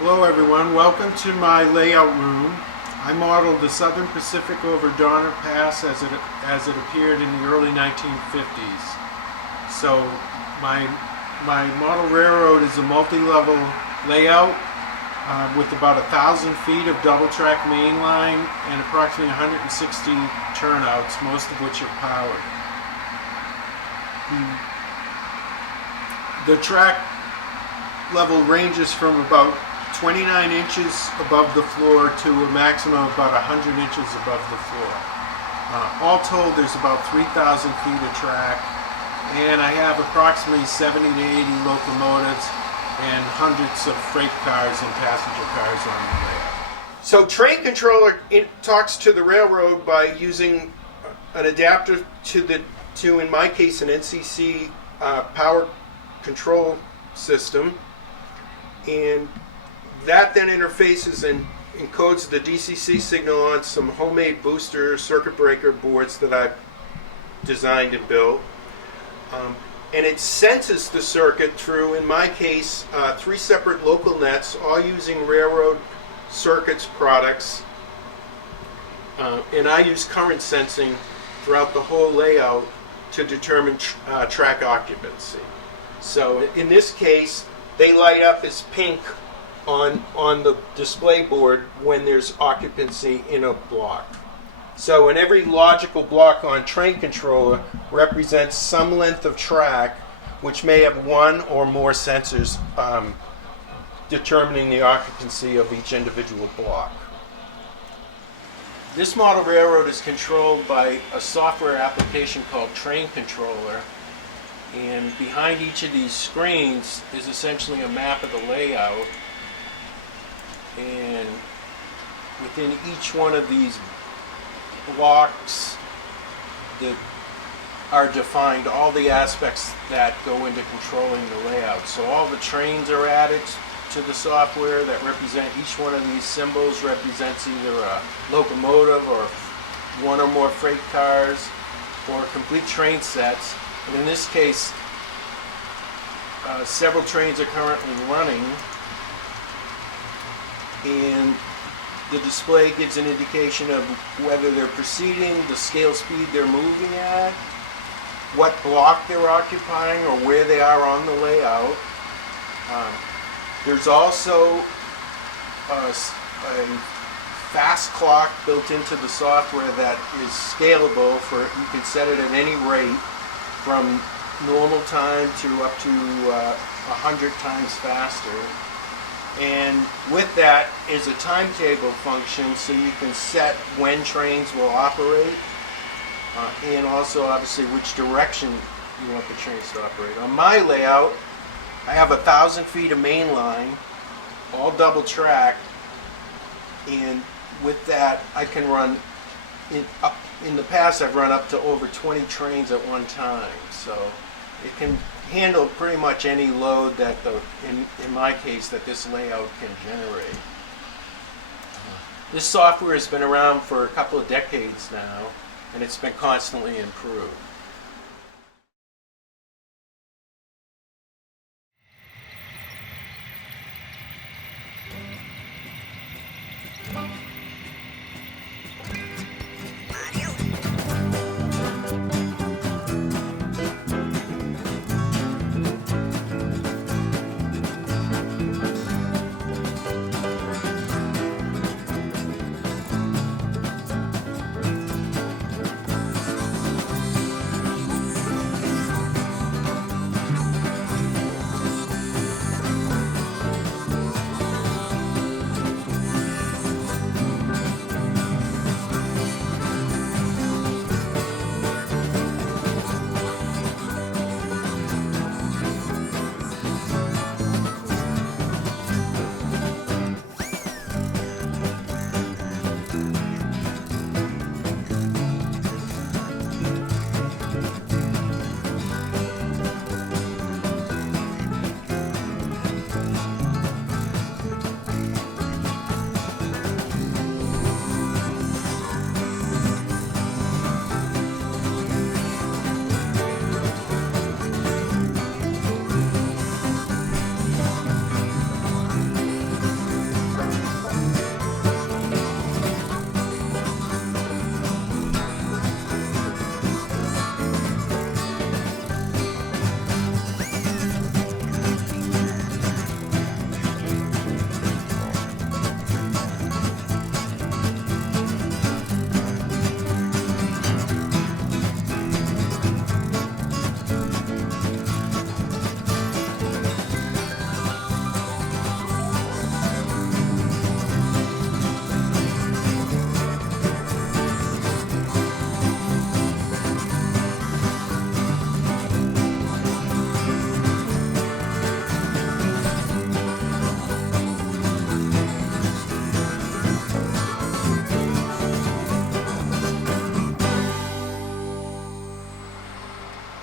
Hello everyone, welcome to my layout room. I modeled the Southern Pacific over Donner Pass as it appeared in the early 1950s. So my model railroad is a multi-level layout with about 1,000 feet of double-track main line and approximately 160 turnouts, most of which are powered. The track level ranges from about 29 inches above the floor to a maximum of about 100 inches above the floor. All told, there's about 3,000 feet of track, and I have approximately 70 to 80 locomotives and hundreds of freight cars and passenger cars on the layout. So train controller talks to the railroad by using an adapter to in my case, an NCC power control system, and that then interfaces and encodes the DCC signal on some homemade booster circuit breaker boards that I've designed and built. And it senses the circuit through, in my case, 3 separate local nets, all using Railroad Circuits products. And I use current sensing throughout the whole layout to determine track occupancy. So in this case, they light up as pink on the display board when there's occupancy in a block. So in every logical block on train controller represents some length of track which may have one or more sensors determining the occupancy of each individual block. This model railroad is controlled by a software application called Train Controller, and behind each of these screens is essentially a map of the layout. And within each one of these blocks that are defined all the aspects that go into controlling the layout. So all the trains are added to the software that represent each one of these symbols represents either a locomotive or one or more freight cars or complete train sets. And in this case, several trains are currently running, and the display gives an indication of whether they're proceeding, the scale speed they're moving at, what block they're occupying, or where they are on the layout. There's also a fast clock built into the software that is scalable for, you can set it at any rate from normal time to up to 100 times faster. And with that is a timetable function, so you can set when trains will operate and also obviously which direction you want the trains to operate. On my layout, I have 1,000 feet of main line, all double tracked, and with that I can run, in the past I've run up to over 20 trains at one time, so it can handle pretty much any load that in my case that this layout can generate. This software has been around for a couple of decades now, and it's been constantly improved.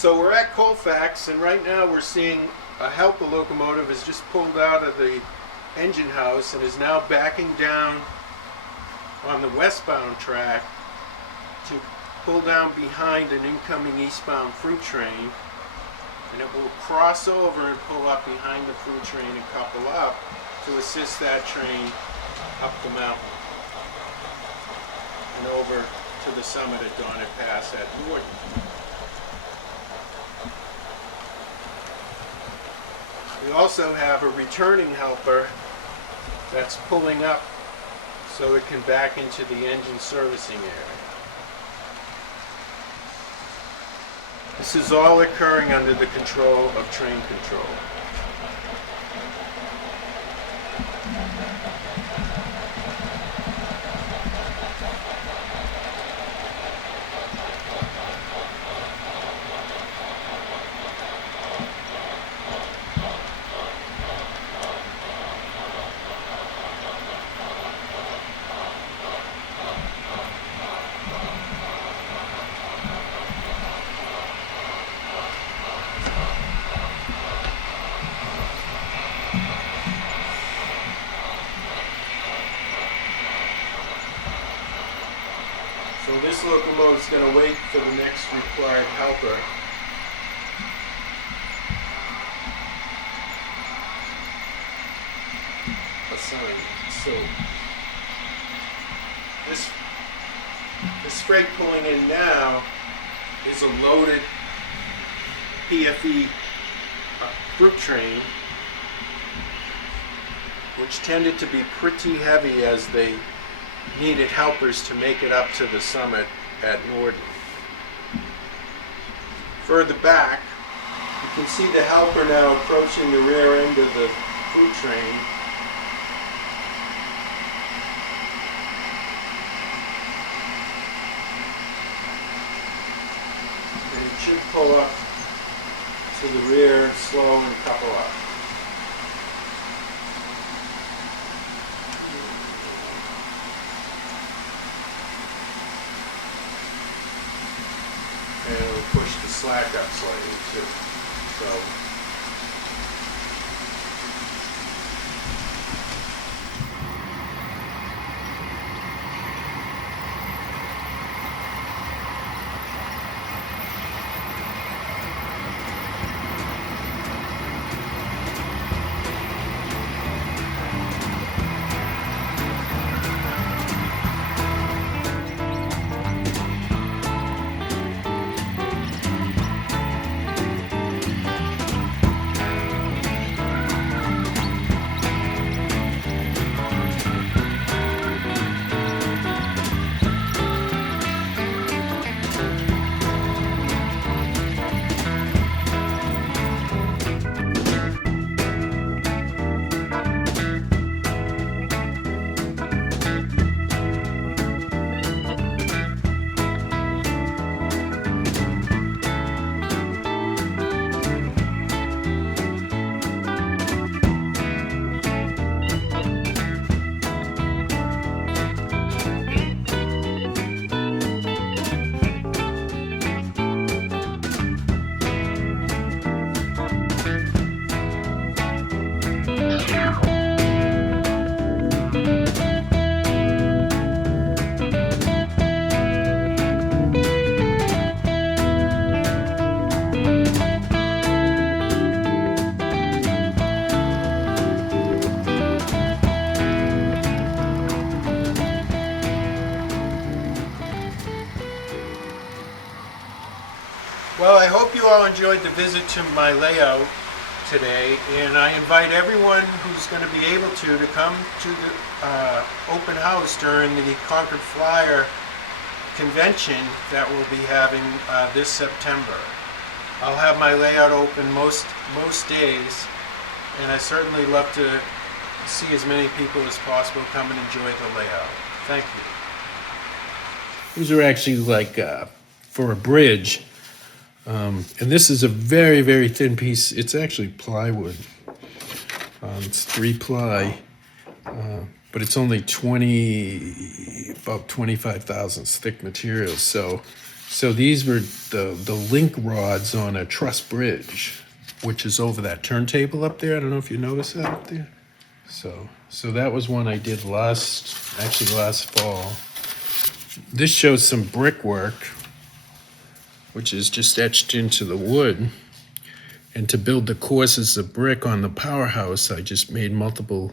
So we're at Colfax, and right now we're seeing a helper locomotive has just pulled out of the engine house and is now backing down on the westbound track to pull down behind an incoming eastbound fruit train, and it will cross over and pull up behind the fruit train and couple up to assist that train up the mountain and over to the summit at Donnet Pass at Norden. We also have a returning helper that's pulling up so it can back into the engine servicing area. This is all occurring under the control of train control. So this locomotive is going to wait for the next required helper. Assigned. So this freight pulling in now is a loaded PFE fruit train, which tended to be pretty heavy as they needed helpers to make it up to the summit at Norden. Further back, you can see the helper now approaching the rear end of the fruit train. And it should pull up to the rear, slow, and couple up. And it'll push the slack up slightly too. So well, I hope you all enjoyed the visit to my layout today, and I invite everyone who's going to be able to come to the open house during the Concord Flyer convention that we'll be having this September. I'll have my layout open most days, and I certainly love to see as many people as possible come and enjoy the layout. Thank you. These are actually like for a bridge. And this is a very, very thin piece. It's actually plywood. It's 3-ply, but it's only about 25 thousandths thick material. So So these were the link rods on a truss bridge, which is over that turntable up there. I don't know if you noticed that up there. So that was one I did last fall. This shows some brickwork, which is just etched into the wood. And to build the courses of brick on the powerhouse, I just made multiple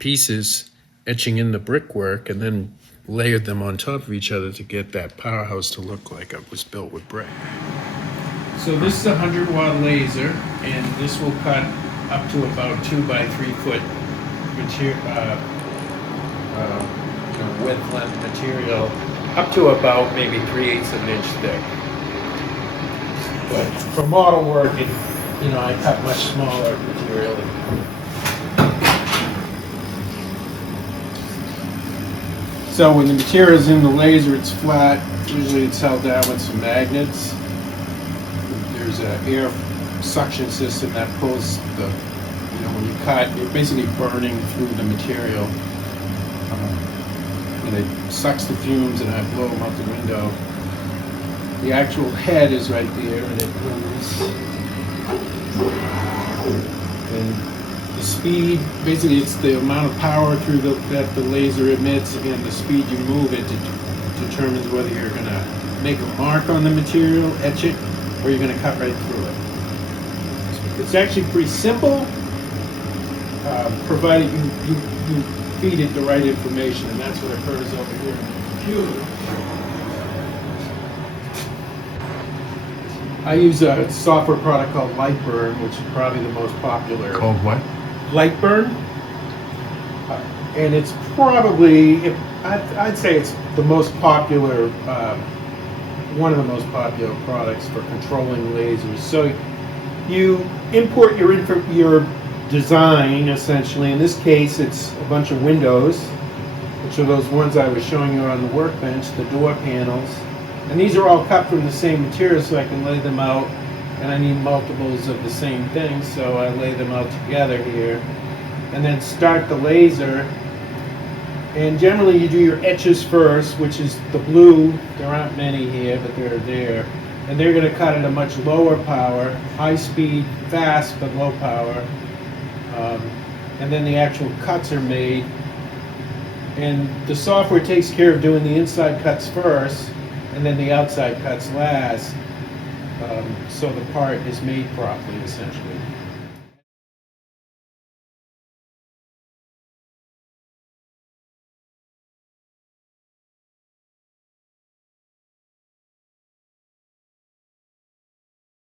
pieces, etching in the brickwork, and then layered them on top of each other to get that powerhouse to look like it was built with brick. So this is a 100-watt laser, and this will cut up to about 2 by 3 foot width length material, up to about maybe 3/8 of an inch thick. But for model work, I cut much smaller material. So when the material is in the laser, it's flat. Usually it's held down with some magnets. There's an air suction system that pulls when you cut, you're basically burning through the material. And it sucks the fumes and I blow them out the window. The actual head is right there and it moves. And the speed, basically it's the amount of power that the laser emits and the speed you move it determines whether you're going to make a mark on the material, etch it, or you're going to cut right through it. It's actually pretty simple, provided you feed it the right information, and that's what occurs over here in the computer. I use a software product called Lightburn, which is probably the most popular. Called what? Lightburn. And it's probably, I'd say it's the most popular, one of the most popular products for controlling lasers. So you import your design, essentially. In this case, it's a bunch of windows, which are those ones I was showing you on the workbench, the door panels. And these are all cut from the same material, so I can lay them out. And I need multiples of the same thing, so I lay them out together here. And then start the laser. And generally you do your etches first, which is the blue. There aren't many here, but they're there. And they're going to cut at a much lower power, high speed, fast, but low power. And then the actual cuts are made. And the software takes care of doing the inside cuts first, and then the outside cuts last. So the part is made properly, essentially.